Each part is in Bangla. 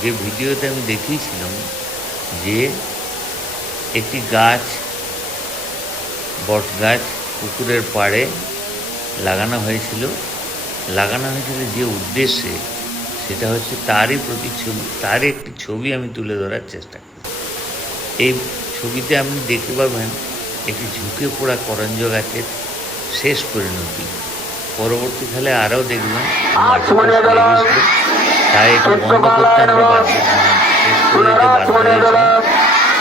যে ভিডিওতে আমি দেখিয়েছিলাম যে একটি গাছ, বট গাছ পুকুরের পাড়ে লাগানো হয়েছিল যে উদ্দেশ্যে, সেটা হচ্ছে তারই প্রতিচ্ছবি, তার একটি ছবি আমি তুলে ধরার চেষ্টা করি। এই ছবিতে আপনি দেখতে পাবেন একটি ঝুঁকে পড়া করঞ্জ গাছের শেষ পরিণতি। পরবর্তীকালে আরও দেখবেন তাই এটা বন্ধ করতে আমরা বাধ্য, শেষ পরিণতি বাধ্য হয়েছিলাম,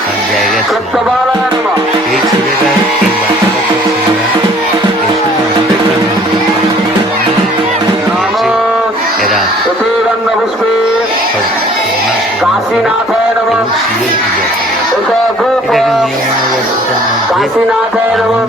কারণ জায়গা ছিল না। এই ছেলেরা, এই বাচ্চা বাচ্চা ছেলেরা এরা সব শিবের পূজা করে। এটাকে নিয়মানুবর্তিতার মধ্যে আনন্দ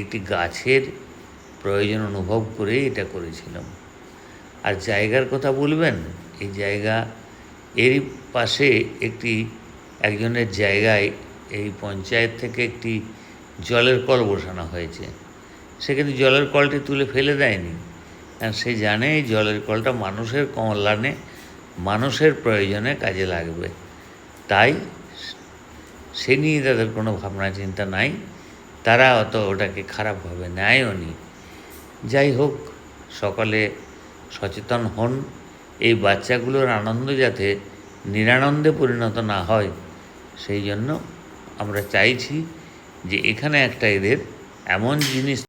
একটি গাছের প্রয়োজন অনুভব করে এটা করেছিলাম। আর জায়গার কথা বলবেন, এই জায়গা, এরই পাশে একজনের জায়গায় এই পঞ্চায়েত থেকে একটি জলের কল বসানো হয়েছে। সে কিন্তু জলের কলটি তুলে ফেলে দেয়নি, কারণ সে জানে এই জলের কলটা মানুষের কল্যাণে, মানুষের প্রয়োজনে কাজে লাগবে। তাই সে নিয়ে তাদের কোনো ভাবনা চিন্তা নাই, তারা ওটাকে খারাপভাবে নেয়ও নি। যাই হোক, সকলে সচেতন হন, এই বাচ্চাগুলোর আনন্দ যাতে নিরানন্দে পরিণত না হয়, সেই জন্য আমরা চাইছি যে এখানে একটা এদের এমন জিনিস